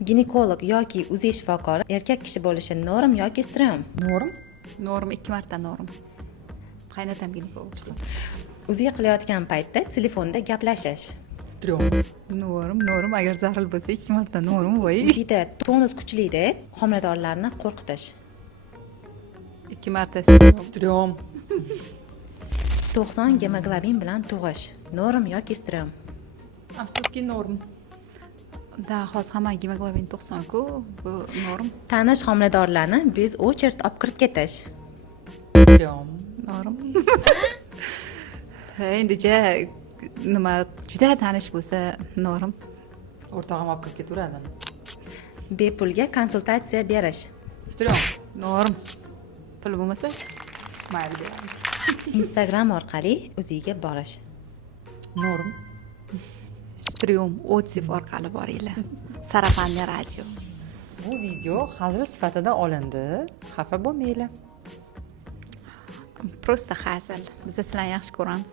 Ginekolog yoki uzi shifokori erkak kishi bo'lishi norm yoki strom? Norm 2 marta norm. Qaynatam ginekolog. Uzi qilayotgan paytda telefonda gaplashish. Norm agar zaril bo'lsa 2 marta norm voy. Uzida tonus kuchli deb homiladorlarni qo'rqitish. 2 marta Strom. 90 gemoglobin bilan tug'ish. Norm yoki strom? Afsuski norm. Da hozir hamma gemoglobin 90 ku, bu norm. Tanish homiladorlarni bez ochert olib kirib ketish. Strom. Norm. Endi nima juda tanish bo'lsa norm. O'rtog'im olib kirib ketaveradi. Bepulga konsultatsiya berish. Strom. Norm. Pul bo'lmasa Mayli deyman. Instagram orqali uziga borish. Norm. Stream Otsiv orqali boringlar. Sarafanli radio. Bu video hazil sifatida olindi. Xafa bo'lmanglar. Prosta hazil. Biz sizlarni yaxshi ko'ramiz.